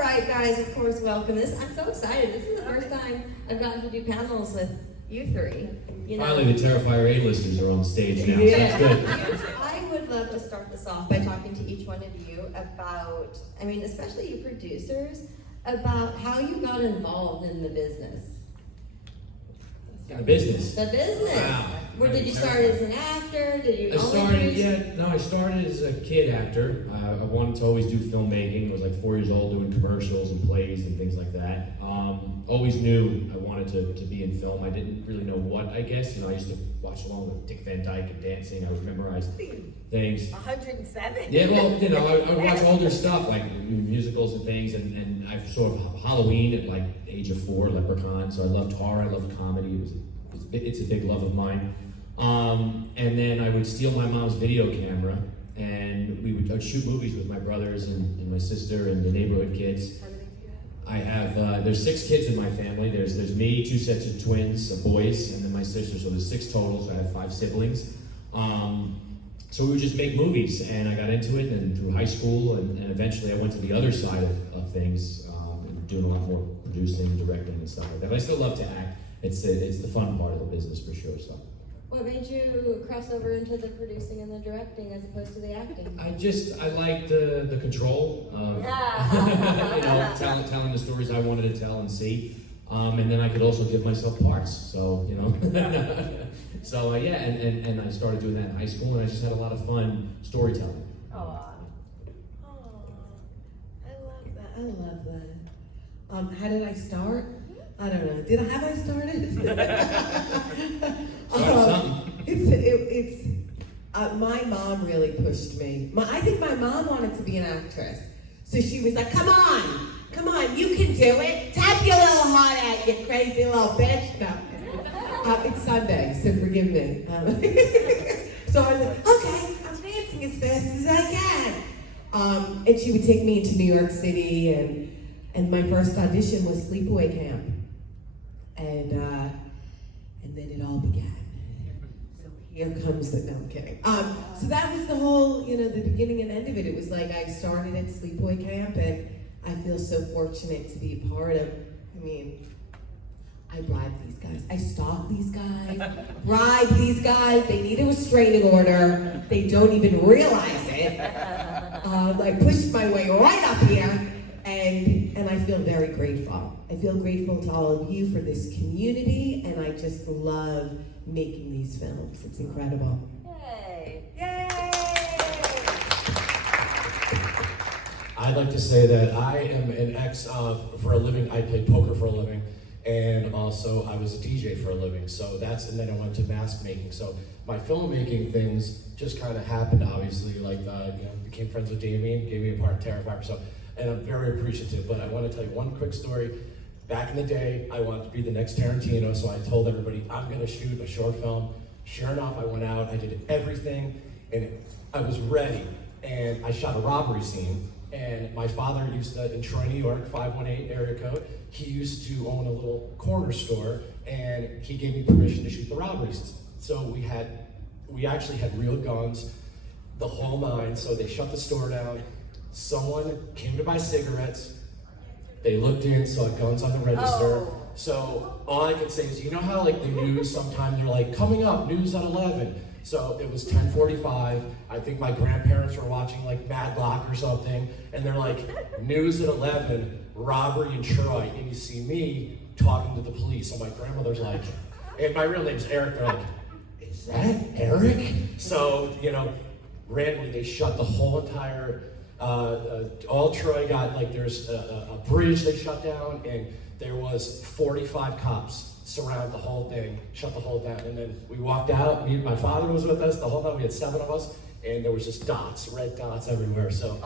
right, guys, of course, welcome. I'm so excited. This is the first time I've gotten to do panels with you three. You know? Finally, the Terrifier A-listers are on stage now, so that's good. I would love to start this off by talking to each one of you about, I mean, especially you producers, about how you got involved in the business. In the business? The business. Wow. Where did you start as an actor? Did you I started as a kid actor. I wanted to always do filmmaking. I was like 4 years old doing commercials and plays and things like that. Always knew I wanted to be in film. I didn't really know what, I guess. You know, I used to watch along with Dick Van Dyke and dancing. I would memorize things. 107? Yeah, well, you know, I would watch older stuff like musicals and things, and I've sort of Halloween at like age of 4, Leprechaun. So I loved horror, I loved comedy. It's a big love of mine. And then I would steal my mom's video camera, and I'd shoot movies with my brothers and my sister and the neighborhood kids. How many do you have? I have, there's 6 kids in my family. There's me, 2 sets of twins, boys, and then my sister, so there's 6 total, so I have 5 siblings. So we would just make movies, and I got into it, and through high school, and eventually I went to the other side of things, and doing a lot more producing, directing, and stuff like that. But I still love to act. It's the fun part of the business for sure, so. What made you cross over into the producing and the directing as opposed to the acting? I like the control of, you know, telling the stories I wanted to tell and see. And then I could also give myself parts, so, you know. So, yeah, and I started doing that in high school, and I just had a lot of fun storytelling. Oh, I love that. How did I start? I don't know. Have I started? My mom really pushed me. I think my mom wanted to be an actress. So she was like, come on, you can do it. Tap your little heart out, you crazy little bitch. No. It's Sunday, so forgive me. So I was like, okay, I'm dancing as fast as I can. And she would take me into New York City, and my first audition was Sleepaway Camp. And then it all began. So here comes the, no, I'm kidding. So that was the whole, you know, the beginning and end of it. It was like I started at Sleepaway Camp, and I feel so fortunate to be a part of, I mean, I bribe these guys. I stalk these guys, bribe these guys. They need a restraining order. They don't even realize it. I pushed my way right up here, and I feel very grateful. I feel grateful to all of you for this community, and I just love making these films. It's incredible. Yay! Yay! I'd like to say that I am an ex for a living. I play poker for a living, and also I was a DJ for a living. So and then I went to mask making. So my filmmaking things just kind of happened, obviously. Like, you know, became friends with Damien, gave me a part of Terrifier. So, and I'm very appreciative. But I want to tell you one quick story. Back in the day, I wanted to be the next Tarantino, so I told everybody I'm going to shoot a short film. Sure enough, I went out, I did everything, and I was ready. And I shot a robbery scene. And my father used to, in Troy, New York, 518 area code, he used to own a little corner store, and he gave me permission to shoot the robberies. So we actually had real guns, the whole nine, so they shut the store down. Someone came to buy cigarettes. They looked in, saw guns on the register. Oh. So all I could say is, you know how like the news, sometimes they're like, coming up, news at 11. So it was 10:45. I think my grandparents were watching like Madlock or something, and they're like, news at 11, robbery in Troy. And you see me talking to the police. And my grandmother's like, and my real name's Eric. They're like, is that Eric? So, you know, randomly they shut the whole entire, all Troy got, like there's a bridge they shut down, and there was 45 cops surround the whole thing, shut the whole down, and then we walked out. My father was with us the whole time. We had 7 of us, and there was just dots, red dots everywhere. So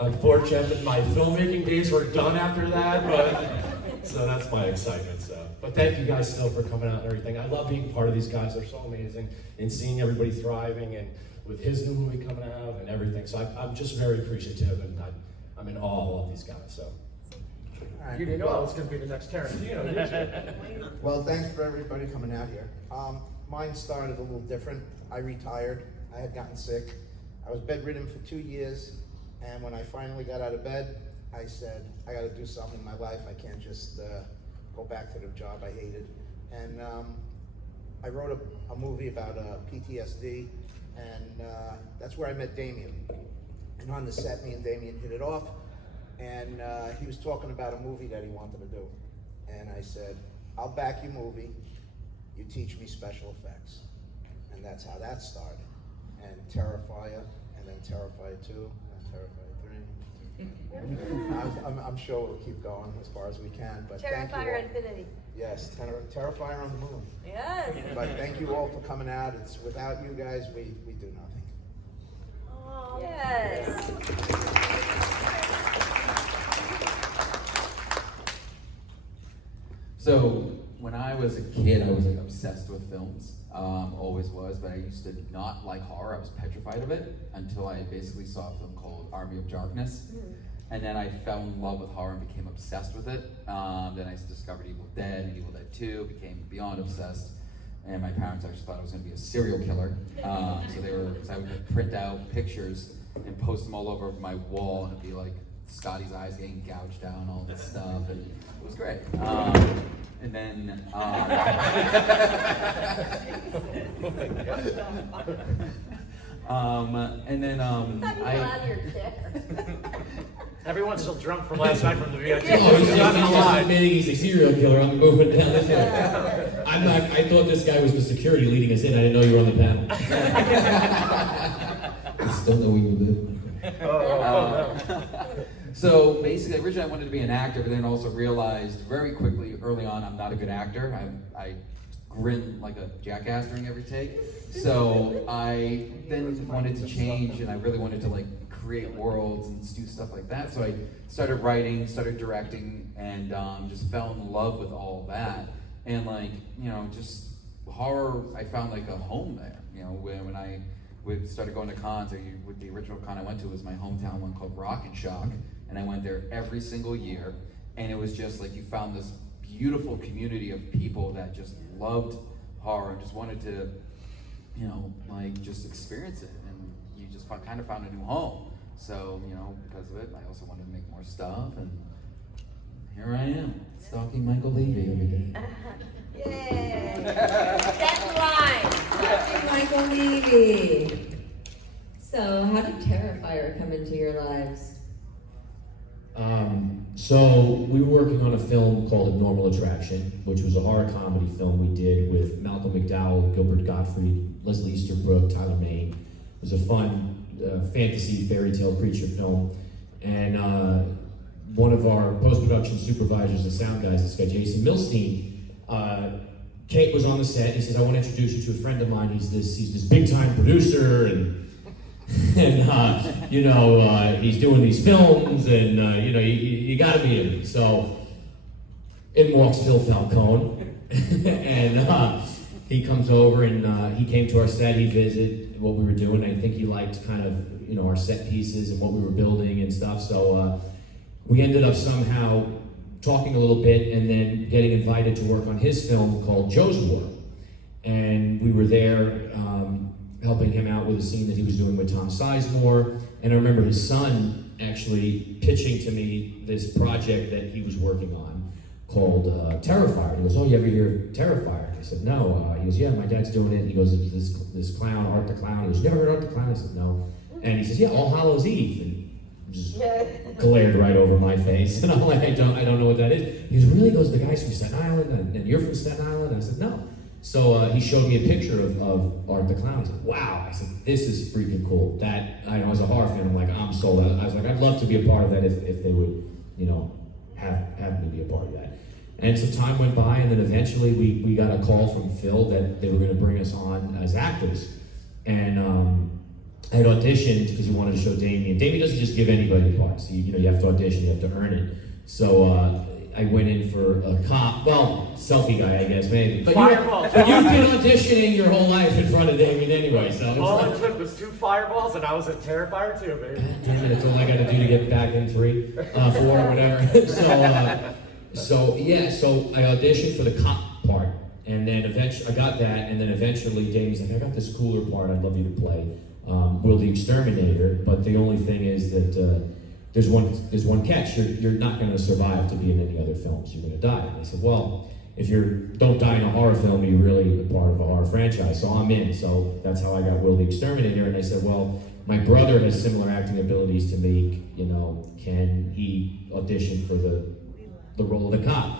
unfortunately, my filmmaking days were done after that, but so that's my excitement. So, but thank you guys still for coming out and everything. I love being part of these guys. They're so amazing, and seeing everybody thriving, and with his new movie coming out and everything. So I'm just very appreciative, and I'm in awe of these guys. So. You didn't know I was going to be the next Tarantino, did you? Well, thanks for everybody coming out here. Mine started a little different. I retired. I had gotten sick. I was bedridden for 2 years, and when I finally got out of bed, I said, I gotta do something in my life. I can't just go back to the job I hated. And I wrote a movie about PTSD, and that's where I met Damien. And on the set, me and Damien hit it off, and he was talking about a movie that he wanted to do. And I said, I'll back your movie, you teach me special effects. And that's how that started. And Terrifier, and then Terrifier 2, and Terrifier 3. I'm sure we'll keep going as far as we can, but thank you all. Terrifier Infinity. Yes, Terrifier on the moon. Yes. But thank you all for coming out. It's without you guys, we do nothing. Oh, yes. So when I was a kid, I was like obsessed with films. Always was, but I used to not like horror. I was petrified of it until I basically saw a film called Army of Darkness. And then I fell in love with horror and became obsessed with it. Then I discovered Evil Dead and Evil Dead 2, became beyond obsessed. And my parents actually thought I was going to be a serial killer. So I would print out pictures and post them all over my wall, and it'd be like Scotty's eyes getting gouged out and all this stuff, and it was great. And then Everyone's still drunk from last night from the VIP. Oh, he's just admitting he's a serial killer. I'm moving down this hill. I thought this guy was the security leading us in. I didn't know you were on the panel. I still know where you live. So basically, originally I wanted to be an actor, but then also realized very quickly, early on, I'm not a good actor. I grin like a jackass during every take. So I then wanted to change, and I really wanted to like create worlds and do stuff like that. So I started writing, started directing, and just fell in love with all that. And like, you know, just horror, I found like a home there. You know, when I started going to cons, with the original con I went to was my hometown one called Rock and Shock, and I went there every single year. And it was just like you found this beautiful community of people that just loved horror and just wanted to, you know, like just experience it. And you just kind of found a new home. So, you know, because of it, I also wanted to make more stuff, and here I am, stalking Michael Leavy every day. Yay. That's right. Stalking Michael Leavy. So, how did Terrifier come into your lives? So we were working on a film called Abnormal Attraction, which was a horror comedy film we did with Malcolm McDowell, Gilbert Gottfried, Leslie Easterbrook, Tyler Maine. It was a fun fantasy fairy tale creature film, and one of our post-production supervisors and sound guys, this guy Jason Milstein, Kate was on the set. He says, "I want to introduce you to a friend of mine. He's this big-time producer, and you know, he's doing these films, and you know, you got to meet him." So in walks Phil Falcone, and he comes over, and he came to our set. He visited what we were doing. I think he liked kind of, you know, our set pieces and what we were building and stuff. So we ended up somehow talking a little bit, and then getting invited to work on his film called Joe's War. And we were there helping him out with a scene that he was doing with Tom Sizemore. And I remember his son actually pitching to me this project that he was working on called Terrifier. He goes, "Oh, you ever hear of Terrifier?" I said, "No." He goes, "Yeah, my dad's doing it." And he goes, this clown, Art the Clown." He goes, "You never heard Art the Clown?" I said, "No." And he says, "Yeah, All Hallows Eve." And just glared right over my face. And I'm like, I don't know what that is. He goes, "Really?" He goes, "The guy's from Staten Island, and you're from Staten Island?" And I said, "No." So he showed me a picture of Art the Clown. I said, "Wow." I said, "This is freaking cool." That, I know, as a horror fan, I'm like, I'm sold. I was like, I'd love to be a part of that if they would, you know, have me be a part of that. And some time went by, and then eventually we got a call from Phil that they were going to bring us on as actors. And I had auditioned because he wanted to show Damien. Damien doesn't just give anybody parts. You know, you have to audition, you have to earn it. So I went in for a cop, well, selfie guy, I guess, maybe. But you've been auditioning your whole life in front of Damien anyway, so. All it took was 2 fireballs, and I was a Terrifier too, baby. Damn it, that's all I got to do to get back in 3, 4, whatever. So I auditioned for the cop part, and then eventually I got that, and then eventually Damien's like, "I got this cooler part I'd love you to play, Will the Exterminator," but the only thing is that there's one catch. You're not going to survive to be in any other films. You're going to die. And I said, well, if you don't die in a horror film, you're really a part of a horror franchise. So I'm in. So that's how I got Will the Exterminator. And I said, well, my brother has similar acting abilities to me. You know, can he audition for the role of the cop?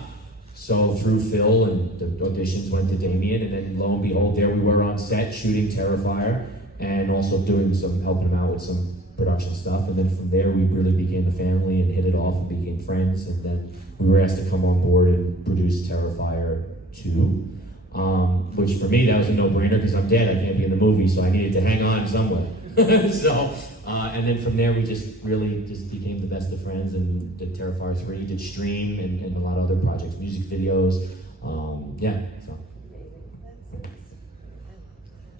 So through Phil and the auditions went to Damien, and then lo and behold, there we were on set shooting Terrifier, and also doing helping him out with some production stuff. And then from there, we really became a family and hit it off and became friends. And then we were asked to come on board and produce Terrifier 2, which for me, that was a no-brainer because I'm dead. I can't be in the movie, so I needed to hang on somewhere. And then from there, we just became the best of friends and did Terrifier 3, did Stream, and a lot of other projects, music videos. Yeah, so.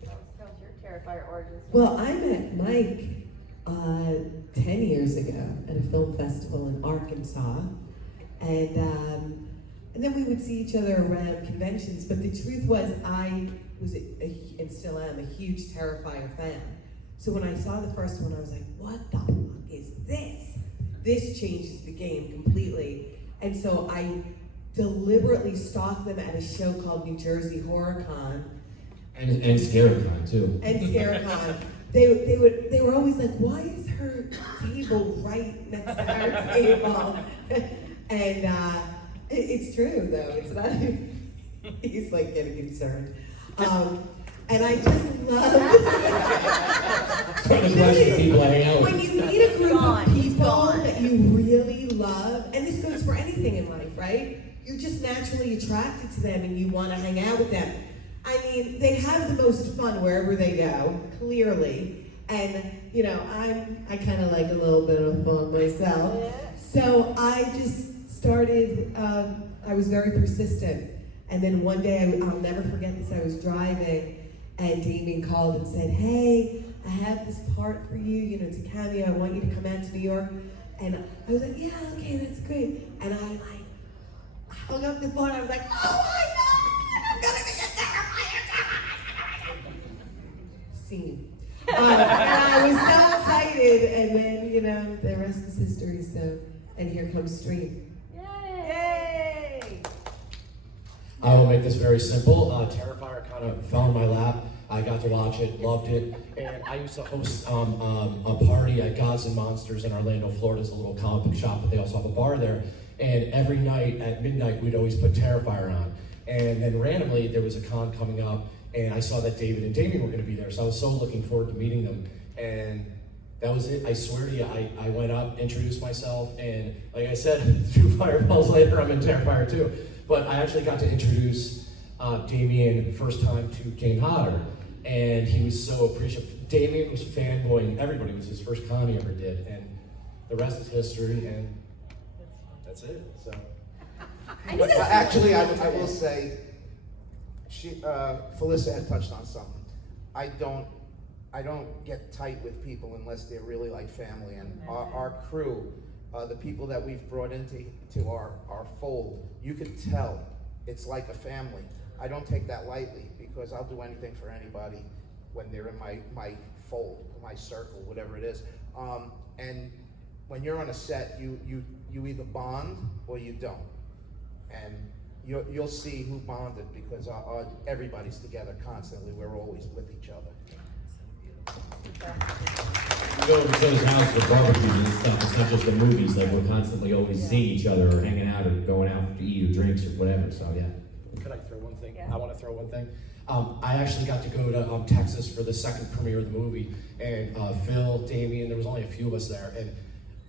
Tell us your Terrifier origins. Well, I met Mike 10 years ago at a film festival in Arkansas, and then we would see each other around conventions. But the truth was, I was and still am a huge Terrifier fan. So when I saw the first one, I was like, "What the fuck is this? This changes the game completely." And so I deliberately stalked them at a show called New Jersey Horror Con. And Scaricon too. And Scaricon. They were always like, "Why is her table right next to our table?" And it's true though. It's not. He's like getting concerned. And I just love. Kind of question people I hang out with. When you meet a group of people that you really love, and this goes for anything in life, right? You're just naturally attracted to them, and you want to hang out with them. I mean, they have the most fun wherever they go, clearly. And, you know, I kind of like a little bit of fun myself. So I just started, I was very persistent. And then one day, I'll never forget this, I was driving, and Damien called and said, "Hey, I have this part for you, you know, it's a cameo, I want you to come out to New York." And I was like, "Yeah, okay, that's great." And I hung up the phone, I was like, "Oh my God, I'm gonna be a Terrifier!" Scene. And I was so excited, and then, you know, the rest is history, so, and here comes Stream. Yay! I will make this very simple. Terrifier kind of fell in my lap. I got to watch it, loved it, and I used to host a party at Gods and Monsters in Orlando, Florida. It's a little comic book shop, but they also have a bar there. And every night at midnight, we'd always put Terrifier on. And then randomly, there was a con coming up, and I saw that David and Damien were going to be there. So I was so looking forward to meeting them. And that was it. I swear to you, I went up, introduced myself, and like I said, 2 fireballs later, I'm in Terrifier 2. But I actually got to introduce Damien first time to Kane Hodder, and he was so appreciative. Damien was fanboying everybody. It was his first con he ever did, and the rest is history, and that's it. So. But actually, I will say, Felissa had touched on something. I don't get tight with people unless they're really like family, and our crew, the people that we've brought into our fold, you can tell it's like a family. I don't take that lightly because I'll do anything for anybody when they're in my fold, my circle, whatever it is. And when you're on a set, you either bond or you don't, and you'll see who bonded because everybody's together constantly. We're always with each other. We go to each other's house for barbecues and stuff. It's not just the movies. Like we're constantly always seeing each other or hanging out or going out to eat or drinks or whatever. So yeah. Could I throw one thing? Yeah. I want to throw one thing. I actually got to go to Texas for the second premiere of the movie, and Phil, Damien, there was only a few of us there, and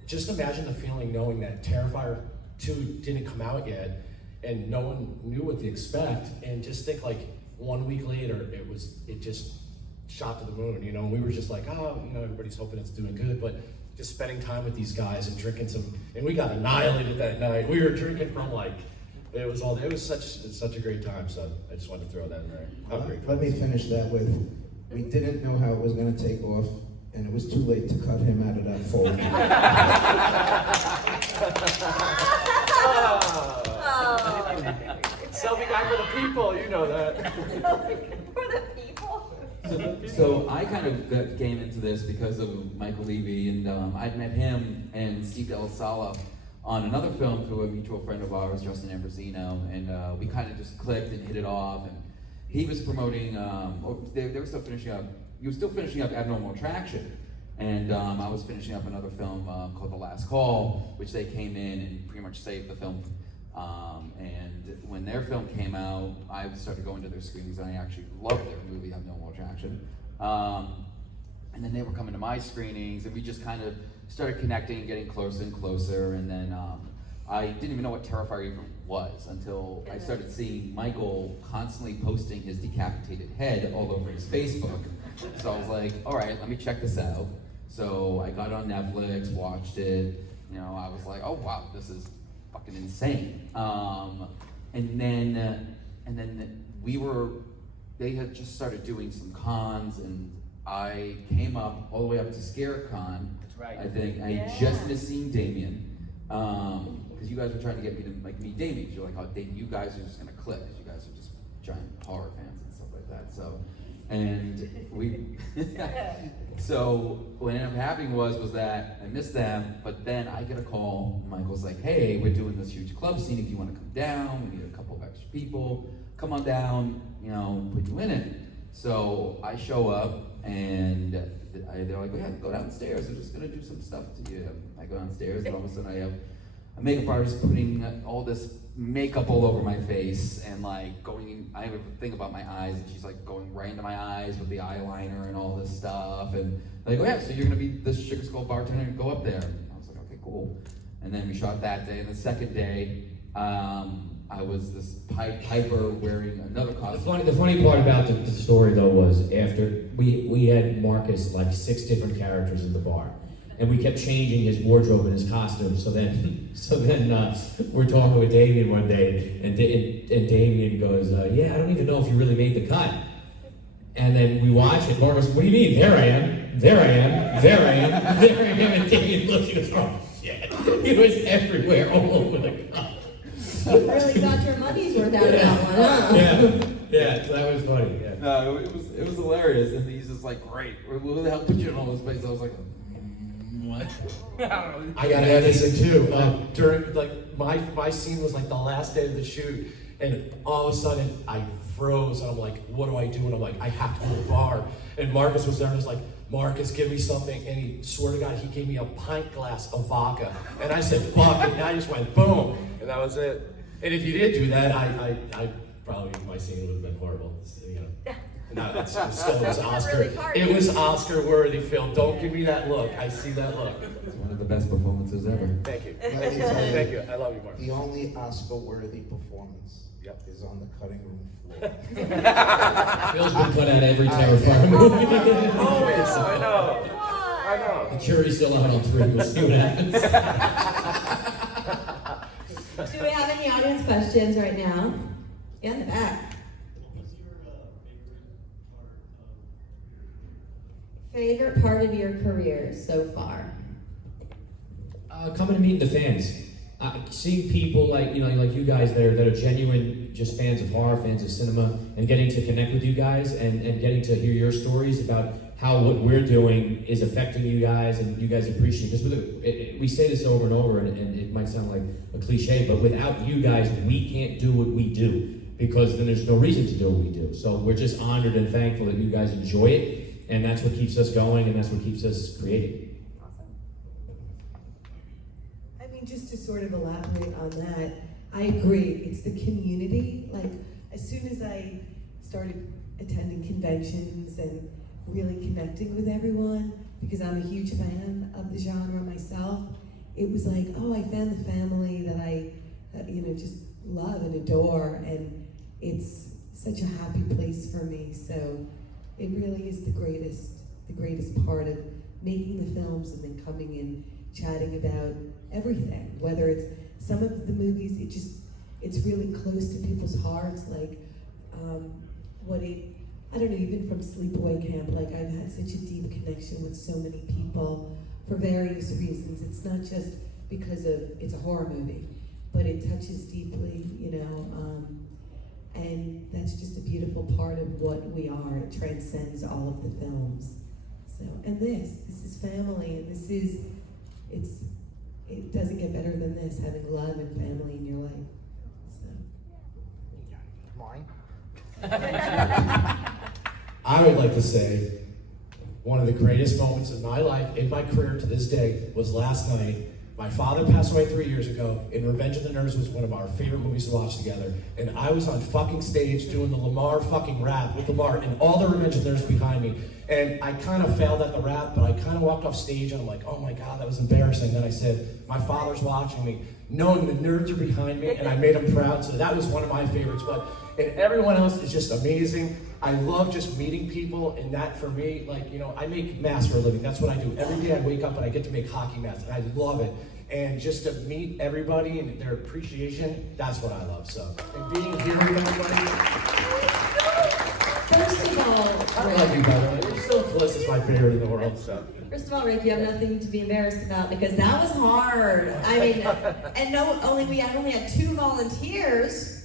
just imagine the feeling knowing that Terrifier 2 didn't come out yet, and no one knew what to expect, and just think like 1 week later, it just shot to the moon, you know, and we were just like, oh, you know, everybody's hoping it's doing good, but just spending time with these guys and drinking some, and we got annihilated that night. We were drinking from like, it was such a great time, so I just wanted to throw that in there. Have a great Let me finish that with, we didn't know how it was going to take off, and it was too late to cut him out of that fold. Selfie guy for the people, you know that. For the people? So I kind of came into this because of Michael Leavy, and I'd met him and Steve Delisala on another film through a mutual friend of ours, Justin Ambrosino, and we kind of just clicked and hit it off. And he was promoting, they were still finishing up. He was still finishing up Abnormal Attraction, and I was finishing up another film called The Last Call, which they came in and pretty much saved the film. And when their film came out, I started going to their screenings, and I actually loved their movie, Abnormal Attraction. And then they were coming to my screenings, and we just kind of started connecting, getting closer and closer. And then I didn't even know what Terrifier even was until I started seeing Michael constantly posting his decapitated head all over his Facebook. So I was like, all right, let me check this out. So I got it on Netflix, watched it. You know, I was like, oh wow, this is fucking insane. And then they had just started doing some cons, and I came up all the way up to ScareCon. That's right. I think I just missed seeing Damien, because you guys were trying to get me to like meet Damien. 'Cause you're like, oh, you guys are just gonna click, 'cause you guys are just giant horror fans and stuff like that. So, and we, so what ended up happening was that I missed them, but then I get a call. Michael's like, hey, we're doing this huge club scene. If you want to come down, we need a couple of extra people. Come on down, you know, put you in it. So I show up, and they're like, yeah, go downstairs. They're just gonna do some stuff to you. I go downstairs, and all of a sudden I have a makeup artist putting all this makeup all over my face, and like going, I have a thing about my eyes, and she's like going right into my eyes with the eyeliner and all this stuff, and like, oh yeah, so you're gonna be this Sugar Skull bartender, and go up there. And I was like, okay, cool. And then we shot that day, and the second day, I was this Piper wearing another costume. The funny part about the story though was after we had Marcus like 6 different characters in the bar, and we kept changing his wardrobe and his costume. So then we're talking with Damien one day, and Damien goes, yeah, I don't even know if you really made the cut. And then we watch it. Marcus, what do you mean? There I am. There I am. There I am. There I am. And Damien looks and goes, oh shit. He was everywhere, all over the cup. You really got your money's worth out of that one, huh? Yeah, so that was funny. Yeah. No, it was hilarious, and he's just like, great. What the hell put you in all this place? I was like, what? I gotta add this in too. During like my scene was like the last day of the shoot, and all of a sudden I froze, and I'm like, what do I do? And I'm like, I have to go to the bar. And Marcus was there, and I was like, Marcus, give me something. And he, swear to God, he gave me a pint glass of vodka. And I said, fuck it. And I just went boom, and that was it. And if you did do that, I probably, my scene would have been horrible. You know. No, it still was Oscar. It was Oscar worthy, Phil. Don't give me that look. I see that look. It's one of the best performances ever. Thank you. Let me tell you, Thank you. I love you, Mark. the only Oscar-worthy performance is on the cutting room floor. Phil's been cut out every Terrifier movie. Always. I know. I know. The jury's still out on 3. We'll see what happens. Do we have any audience questions right now? Yeah, in the back. Favorite part of your career so far? Coming and meeting the fans. Seeing people like you guys that are genuine, just fans of horror, fans of cinema, and getting to connect with you guys and getting to hear your stories about how what we're doing is affecting you guys, and you guys appreciate this. We say this over and over, and it might sound like a cliche, but without you guys, we can't do what we do, because then there's no reason to do what we do. So we're just honored and thankful that you guys enjoy it, and that's what keeps us going, and that's what keeps us creating. I mean, just to sort of elaborate on that, I agree. It's the community. Like, as soon as I started attending conventions and really connecting with everyone, because I'm a huge fan of the genre myself, it was like, oh, I found the family that I, just love and adore, and it's such a happy place for me. So it really is the greatest part of making the films and then coming in, chatting about everything. Whether it's some of the movies, it's really close to people's hearts. Like, I don't know, even from Sleepaway Camp, like I've had such a deep connection with so many people for various reasons. It's not just because it's a horror movie, but it touches deeply, And that's just a beautiful part of what we are. It transcends all of the films. So, and this is family, and it doesn't get better than this, having love and family in your life. So. Mine? I would like to say one of the greatest moments of my life, in my career to this day, was last night. My father passed away 3 years ago, and Revenge of the Nerds was one of our favorite movies to watch together. And I was on fucking stage doing the Lamar fucking rap with Lamar and all the Revenge of the Nerds behind me. And I kind of failed at the rap, but I kind of walked off stage and I'm like, oh my God, that was embarrassing. Then I said, my father's watching me, knowing the nerds are behind me, and I made him proud. So that was one of my favorites. And everyone else is just amazing. I love just meeting people, and that for me, like, you know, I make masks for a living. That's what I do. Every day I wake up and I get to make hockey masks, and I love it. And just to meet everybody and their appreciation, that's what I love. So, and being here with everybody. First of all, I love you, by the way. You're still Felissa's my favorite in the world, so. First of all, Rick, you have nothing to be embarrassed about because that was hard. I mean, and we only had 2 volunteers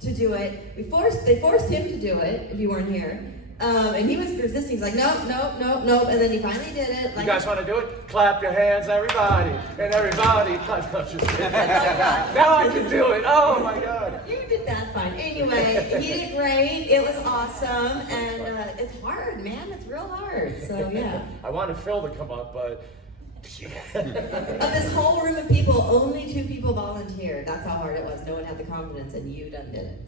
to do it. They forced him to do it if you weren't here. And he was resisting. He's like, nope. And then he finally did it. Like, You guys want to do it? Clap your hands, everybody. And everybody. Clap. No, just kidding. Now I can do it. Oh my God. You did that fine. Anyway, he did great. It was awesome. And it's hard, man. It's real hard. So, yeah. I wanted Phil to come up, but. Of this whole room of people, only 2 people volunteered. That's how hard it was. No one had the confidence, and you done did it.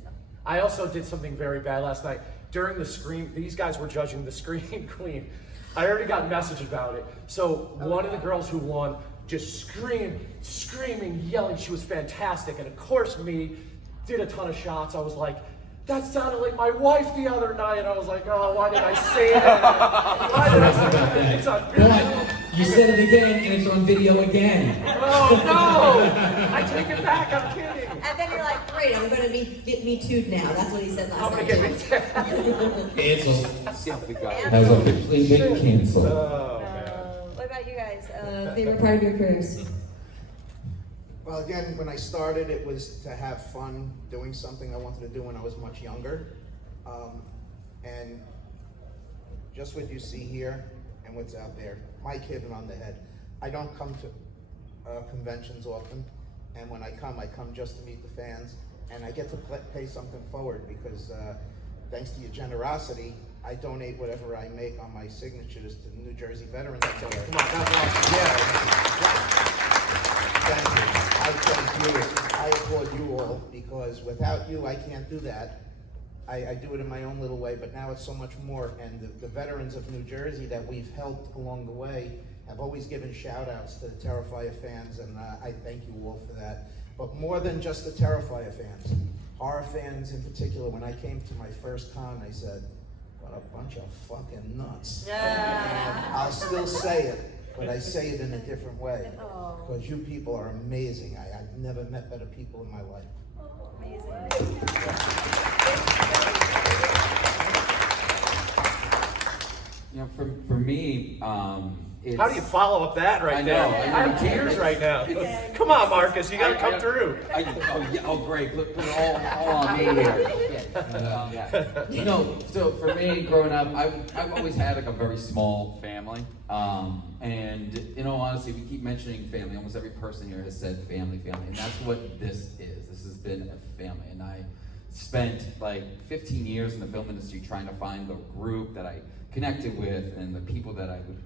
I also did something very bad last night. During the Scream, these guys were judging the Scream Queen. I already got a message about it. So one of the girls who won just screaming, yelling. She was fantastic. And of course me, did a ton of shots. I was like, that sounded like my wife the other night. And I was like, oh, why did I say that? Why did I say that? It's on video. But you said it again, and it's on video again. Oh no! I take it back, I'm kidding. And then you're like, great, I'm going to get me too'd now. That's what he said last I'm night. gonna get me Cancel. Has officially been canceled. Oh, man. What about you guys? Favorite part of your careers? Well, again, when I started, it was to have fun doing something I wanted to do when I was much younger. And just what you see here and what's out there, Mike hit it on the head. I don't come to conventions often, and when I come just to meet the fans, and I get to pay something forward because thanks to your generosity, I donate whatever I make on my signatures to the New Jersey Veterans Affairs. Come on, that's awesome. Yeah. Thank you. I thank you. I applaud you all because without you, I can't do that. I do it in my own little way, but now it's so much more. And the veterans of New Jersey that we've helped along the way have always given shout outs to the Terrifier fans, and I thank you all for that. But more than just the Terrifier fans, horror fans in particular, when I came to my first con, I said, what a bunch of fucking nuts. And I'll still say it, but I say it in a different way. Because you people are amazing. I've never met better people in my life. You know, for me, it's... How do you follow up that right there? I know. I'm in tears right now. Come on, Marcus, you gotta come through. Great, put it all on me here. So for me, growing up, I've always had like a very small family. And in all honesty, we keep mentioning family. Almost every person here has said family. And that's what this is. This has been a family. And I spent like 15 years in the film industry trying to find the group that I connected with and the people that I would,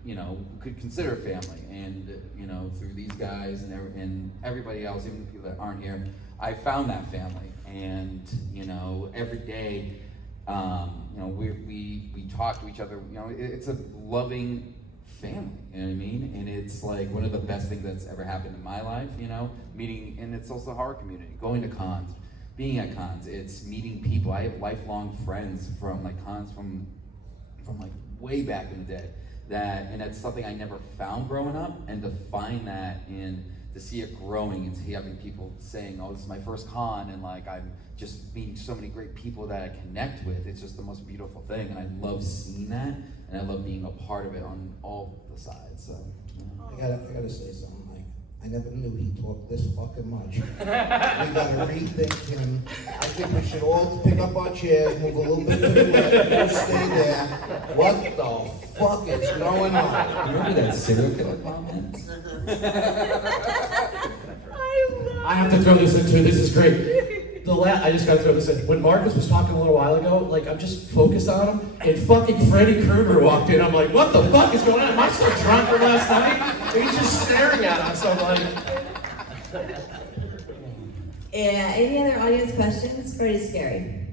could consider family. And, through these guys and everybody else, even the people that aren't here, I found that family. And, every day, we talk to each other. It's a loving family, you know what I mean? And it's like one of the best things that's ever happened in my life, meeting, and it's also the horror community, going to cons, being at cons, it's meeting people. I have lifelong friends from like cons from like way back in the day, and that's something I never found growing up, and to find that and to see it growing and see having people saying, oh, this is my first con, and like I'm just meeting so many great people that I connect with, it's just the most beautiful thing, and I love seeing that, and I love being a part of it on all the sides, so. I gotta say something, Mike. I never knew he talked this fucking much. We gotta rethink him. I think we should all pick up our chairs, move a little bit to the left, we'll stay there. What the fuck is going on? You remember that serial killer comment? I have to throw this in too. This is great. I just gotta throw this in. When Marcus was talking a little while ago, like I'm just focused on him, and fucking Freddy Krueger walked in. I'm like, what the fuck is going on? Am I still drunk from last night? And he's just staring at us. I'm like, Yeah, any other audience questions? Pretty scary.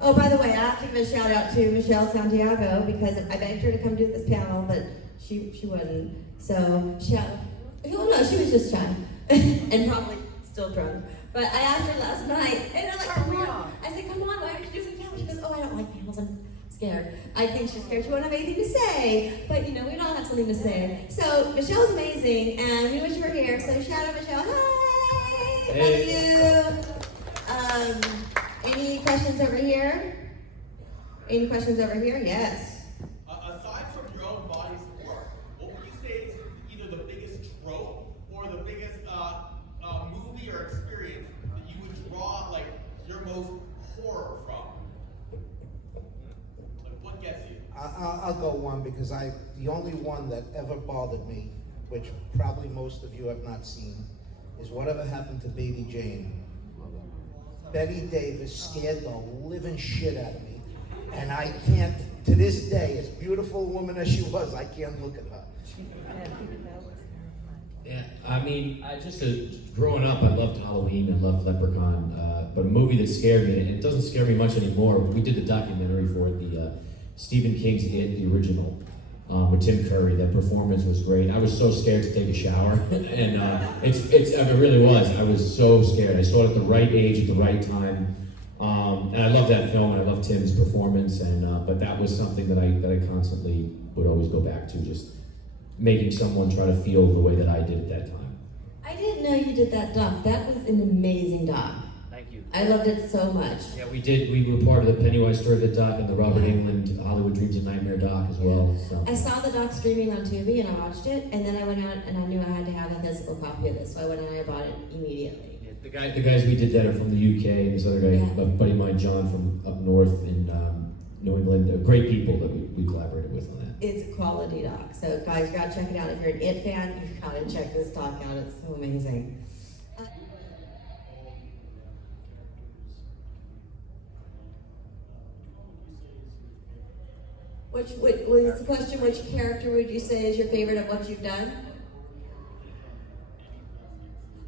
Oh, by the way, I have to give a shout out to Michelle Santiago because I begged her to come do this panel, but she wouldn't. So she was just shy and probably still drunk. But I asked her last night, and I'm like, come on. I said, come on, why aren't you doing panels? She goes, oh, I don't like panels, I'm scared. I think she's scared, she won't have anything to say. But you know, we all have something to say. So Michelle's amazing, and we wish you were here. So shout out Michelle, hi! Hey. Love you. Any questions over here? Any questions over here? Yes. Aside from your own body's work, what would you say is either the biggest trope or the biggest movie or experience that you would draw like your most horror from? Like what gets you? I'll go one because the only one that ever bothered me, which probably most of you have not seen, is whatever happened to Baby Jane. Betty Davis scared the living shit out of me. And I can't, to this day, as beautiful a woman as she was, I can't look at her. Yeah, I mean, growing up, I loved Halloween, I loved Leprechaun, but a movie that scared me, and it doesn't scare me much anymore. We did the documentary for it, the Stephen King's It, the original, with Tim Curry. That performance was great. I was so scared to take a shower, and it really was. I was so scared. I saw it at the right age, at the right time, and I love that film, and I love Tim's performance, but that was something that I constantly would always go back to, just making someone try to feel the way that I did at that time. I didn't know you did that doc. That was an amazing doc. Thank you. I loved it so much. Yeah, we did. We were part of the Pennywise Story of the doc and the Robert Englund Hollywood Dreams and Nightmare doc as well. So. I saw the doc streaming on Tubi and I watched it, and then I went out and I knew I had to have a physical copy of this, so I went out and I bought it immediately. Yeah, the guys we did that are from the UK, and this other guy, a buddy of mine, John, from up north in New England. Great people that we collaborated with on that. It's a quality doc, so guys, you gotta check it out. If you're an It fan, you gotta check this doc out. It's so amazing. What's the question? Which character would you say is your favorite of what you've done?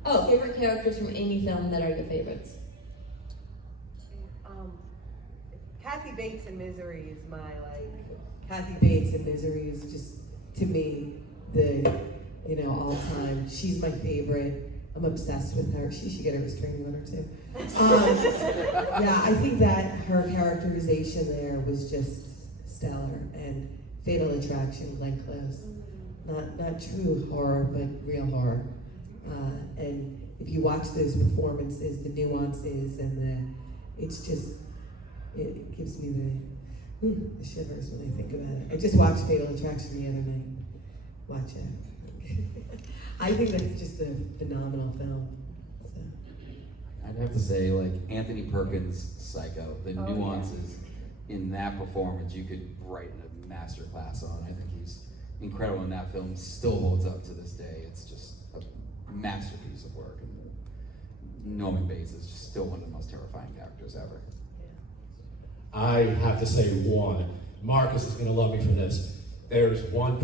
Oh, favorite characters from any film that are your favorites? Kathy Bates in Misery is my Kathy Bates in Misery is just, to me, the, all time. She's my favorite. I'm obsessed with her. She should get a restraining order too. Yeah, I think that her characterization there was just stellar, and Fatal Attraction, Glenn Close. Not true horror, but real horror. And if you watch those performances, the nuances, and it gives me the shivers when I think about it. I just watched Fatal Attraction the other night. Watch it. I think that's just a phenomenal film. So. I'd have to say, like, Anthony Perkins' Psycho, the nuances in that performance, you could write a master class on. I think he's incredible in that film, still holds up to this day. It's just a masterpiece of work. And Norman Bates is just still one of the most terrifying characters ever. I have to say one. Marcus is gonna love me for this. There's one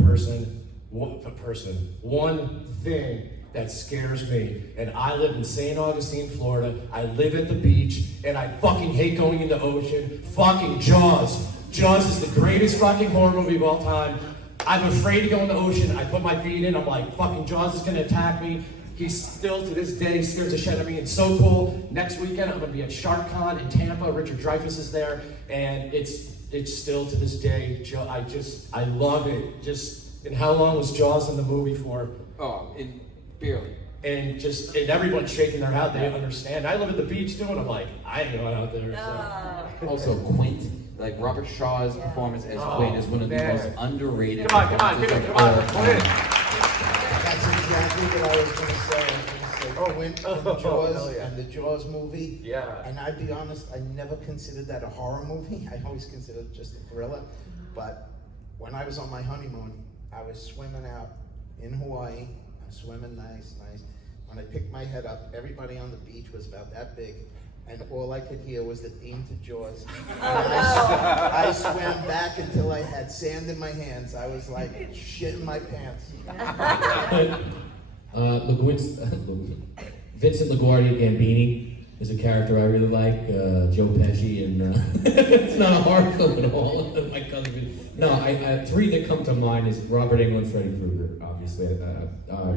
thing that scares me. And I live in St. Augustine, Florida. I live at the beach, and I fucking hate going in the ocean. Fucking Jaws. Jaws is the greatest fucking horror movie of all time. I'm afraid to go in the ocean. I put my feet in, I'm like, fucking Jaws is gonna attack me. He still, to this day, scares the shit out of me. It's so cool. Next weekend, I'm gonna be at SharkCon in Tampa. Richard Dreyfuss is there, and it's still, to this day, I love it. And how long was Jaws in the movie for? Oh, barely. And everyone's shaking their head. They understand. I live at the beach too, and I'm like, I ain't going out there. So. Also, Quint, like Robert Shaw's performance as Quint is one of the most underrated. Come on, performances come on. of all time. That's a exactly what I was gonna say. I was gonna say Quint from Oh, Jaws hell yeah. and the Jaws movie. Yeah. And I'd be honest, I never considered that a horror movie. I always considered it just a thriller. But when I was on my honeymoon, I was swimming out in Hawaii. I'm swimming nice. When I picked my head up, everybody on the beach was about that big. And all I could hear was the theme to Jaws. And I swam back until I had sand in my hands. I was like shitting my pants. Vincent LaGuardia Gambini is a character I really like. Joe Pesci, and it's not a horror film at all. Three that come to mind is Robert Englund, Freddy Krueger, obviously.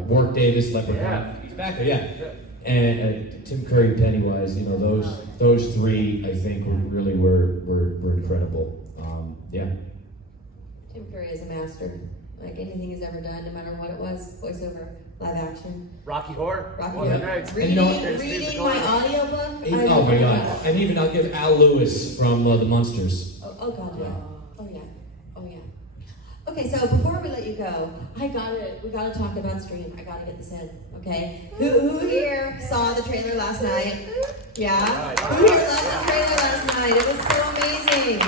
Warwick Davis, Leprechaun. He's back there, yeah. And Tim Curry, Pennywise. You know, those three I think were incredible. Yeah. Tim Curry is a master. Like anything he's ever done, no matter what it was, voiceover, live action. Rocky Horror. Rocky One of the Horror. next. Reading my audiobook. Oh my God! And even I'll give Al Lewis from The Munsters. Oh God, yeah. Oh yeah. Okay, so before we let you go, we gotta talk about Stream. I gotta get this in, okay? Who here saw the trailer last night? Yeah? Who here loved the trailer last night? It was so amazing.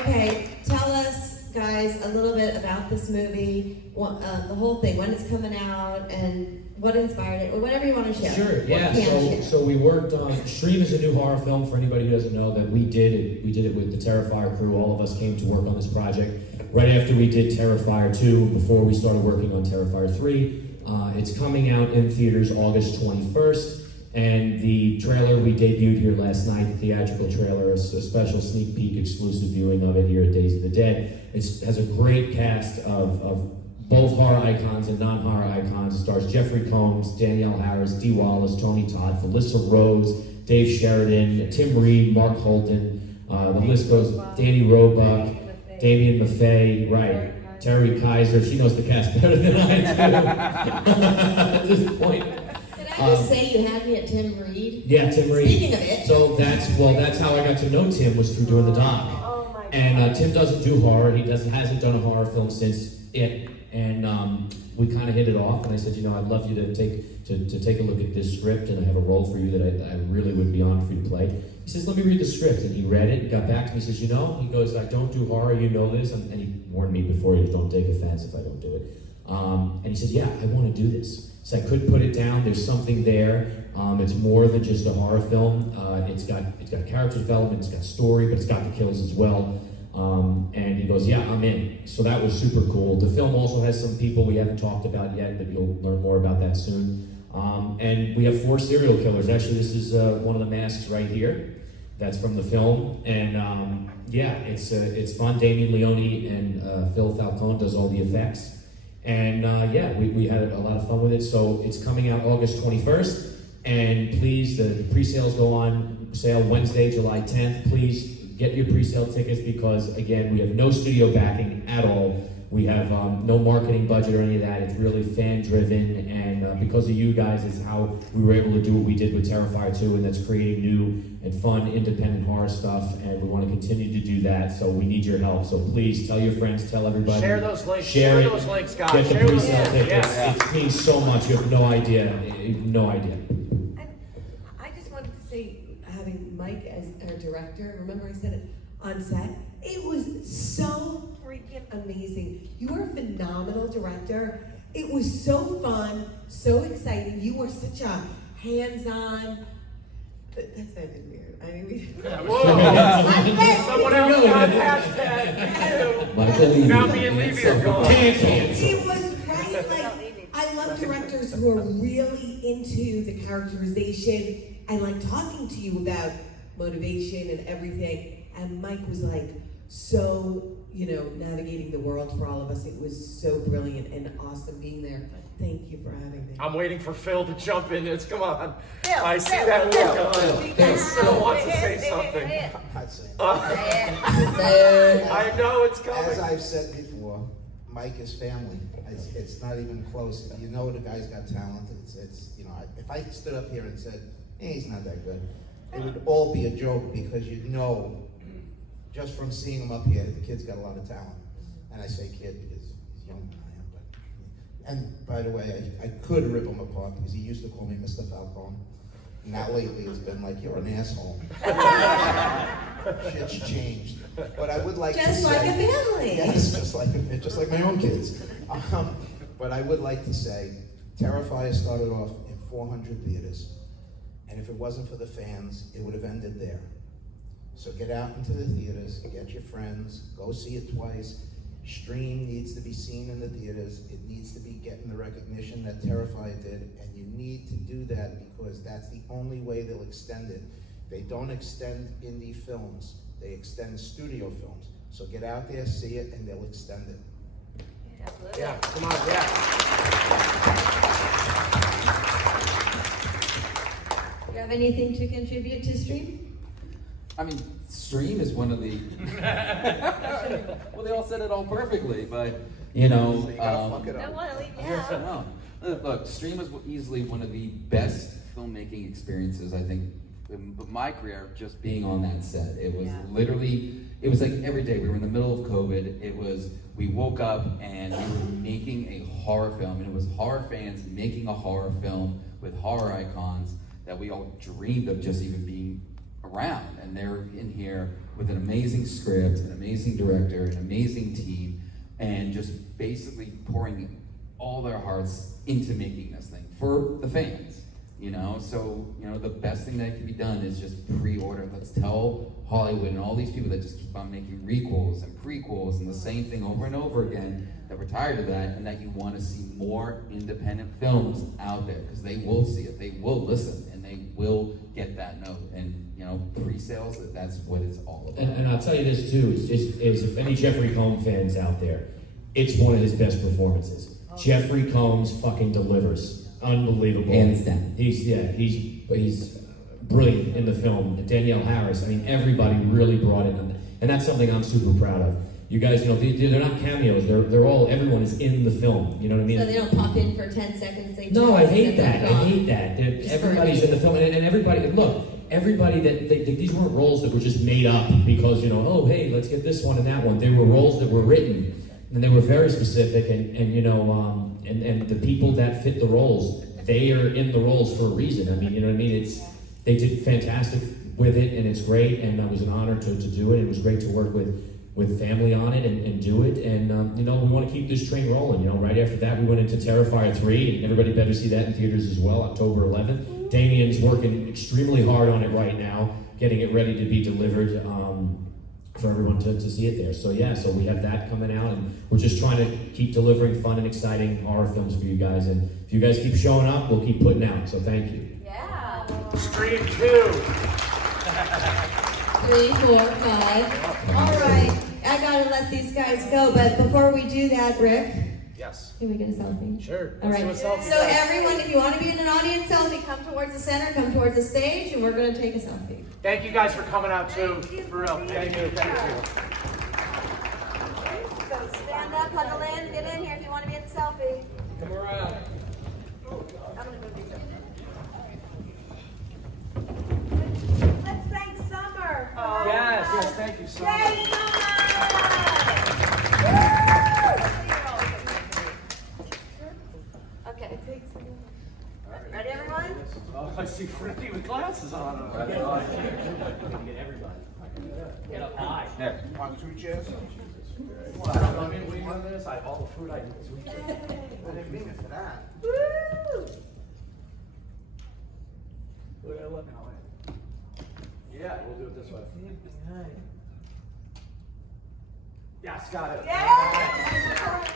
Okay, tell us, guys, a little bit about this movie, the whole thing, when it's coming out, and what inspired it, or whatever you want to share. Sure, yeah. Share. So we worked on Stream is a new horror film. For anybody who doesn't know, that we did it with the Terrifier crew. All of us came to work on this project right after we did Terrifier 2, before we started working on Terrifier 3. It's coming out in theaters August 21st, and the trailer we debuted here last night, the theatrical trailer, a special sneak peek exclusive viewing of it here at Days of the Dead. It has a great cast of both horror icons and non-horror icons. It stars Jeffrey Combs, Danielle Harris, Dee Wallace, Tony Todd, Felissa Rose, Dave Sheridan, Tim Reed, Mark Holton. The list goes. Danny Roebuck, Damian Maffei, right? Terry Kaiser. She knows the cast better than I do at this point. Did I just say you had me at Tim Reed? Yeah, Tim Reed. Speaking of it. So that's how I got to know Tim, was through doing the doc. Oh my God. And Tim doesn't do horror. He hasn't done a horror film since It. And we kind of hit it off. And I said, I'd love you to take a look at this script, and I have a role for you that I really would be honored for you to play. He says, let me read the script. And he read it and got back to me. He says, he goes, I don't do horror, you know this. And he warned me before, he goes, don't take offense if I don't do it. And he says, yeah, I want to do this. So I couldn't put it down. There's something there. It's more than just a horror film. It's got character development, it's got story, but it's got the kills as well. And he goes, yeah, I'm in. So that was super cool. The film also has some people we haven't talked about yet, but you'll learn more about that soon. And we have 4 serial killers. Actually, this is one of the masks right here. That's from the film. And yeah, it's fun. Damien Leone and Phil Falcone does all the effects. And yeah, we had a lot of fun with it. So it's coming out August 21st. And please, the pre-sales go on sale Wednesday, July 10th. Please get your pre-sale tickets, because again, we have no studio backing at all. We have no marketing budget or any of that. It's really fan-driven, and because of you guys is how we were able to do what we did with Terrifier 2, and that's creating new and fun independent horror stuff, and we want to continue to do that, so we need your help. So please tell your friends, tell everybody. Share those links. Share those links, guys. Get the Share those pre-sale links. tickets. Yeah. It means so much. You have no idea. No idea. And I just wanted to say, having Mike as our director, remember I said it on set? It was so freaking amazing. You are a phenomenal director. It was so fun, so exciting. You were such a hands-on. That sounded weird. I mean, Whoa. Someone else got hashtag. Michael Now Leavy. me and Leavy are going. it was right. Like, I love directors who are really into the characterization and like talking to you about motivation and everything. And Mike was like so, navigating the world for all of us. It was so brilliant and awesome being there. Thank you for having me. I'm waiting for Phil to jump in. Come on. Phil, I see Phil, that Phil, look on him. Phil wants to say something. I'm not saying. I know it's As coming. I've said before, Mike is family. It's not even close. The guy's got talent. If I stood up here and said, hey, he's not that good, it would all be a joke, because just from seeing him up here, the kid's got a lot of talent. And I say kid because he's younger than I am, but And by the way, I could rip him apart because he used to call me Mr. Falcone. Now lately it's been like, you're an asshole. Shit's changed. But I would like to Just say... like a family. Yes, just like my own kids. But I would like to say, Terrifier started off in 400 theaters. And if it wasn't for the fans, it would have ended there. So get out into the theaters, get your friends, go see it twice. Stream needs to be seen in the theaters. It needs to be getting the recognition that Terrifier did, and you need to do that because that's the only way they'll extend it. They don't extend indie films, they extend studio films. So get out there, see it, and they'll extend it. Absolutely. Yeah, come on, yeah. Do you have anything to contribute to Stream? I mean, Stream is one of the. Well, they all said it all perfectly, but you know. So you gotta fuck it Don't up. want to leave you out. No. Look, Stream is easily one of the best filmmaking experiences I think in my career. Just being on that set, it was literally. It was like every day. We were in the middle of COVID. It was. We woke up and we were making a horror film, and it was horror fans making a horror film with horror icons that we all dreamed of just even being around, and they're in here with an amazing script, an amazing director, an amazing team, and just basically pouring all their hearts into making this thing for the fans, you know? So, you know, the best thing that can be done is just pre-order. Let's tell Hollywood and all these people that just keep on making requels and prequels and the same thing over and over again, that we're tired of that, and that you want to see more independent films out there, because they will see it, they will listen, and they will get that note. And you know, pre-sales, that's what it's all about. And I'll tell you this too, is if any Jeffrey Combs fans out there, it's one of his best performances. Jeffrey Combs fucking delivers. Unbelievable. Hands down. He's brilliant in the film. And Danielle Harris, I mean, everybody really brought it. And that's something I'm super proud of. You guys, you know, they're not cameos. Everyone is in the film. You know what I mean? So they don't pop in for 10 seconds. They No, I hate just- that. I hate that. Everybody's in the film, and everybody. And look, everybody these weren't roles that were just made up because, you know, oh hey, let's get this one and that one. They were roles that were written, and they were very specific. And you know, and the people that fit the roles, they are in the roles for a reason. I mean, you know what I mean? They did fantastic with it, and it's great. And it was an honor to do it. It was great to work with family on it and do it. And you know, we want to keep this train rolling. You know, right after that, we went into Terrifier 3, and everybody better see that in theaters as well, October 11th. Damien's working extremely hard on it right now, getting it ready to be delivered for everyone to see it there. So yeah, so we have that coming out, and we're just trying to keep delivering fun and exciting horror films for you guys. And if you guys keep showing up, we'll keep putting out. So thank you. Yeah. Stream 2. 3, 4, 5. All right, I gotta let these guys go, but before we do that, Rick, Yes. can we get a selfie? Sure. All right. Let's do a selfie. So everyone, if you want to be in an audience selfie, come towards the center, come towards the stage, and we're going to take a selfie. Thank you guys for coming out too. Thank you. For real. Thank you. Thank you. So stand up, huddle in, get in here if you want to be in the selfie. Come around. I'm going to move these. Let's thank Summer. Yes. Yes. Thank you so much. Yay, Summer! Okay. Ready, everyone? Oh, I see Freddie with glasses on. Get everybody. Get up high. On 2 chairs? I mean, we on this. I have all the food I need. I didn't mean it for that. Woo! Look now. Yeah, we'll do it this way. Yes, got it. Yay!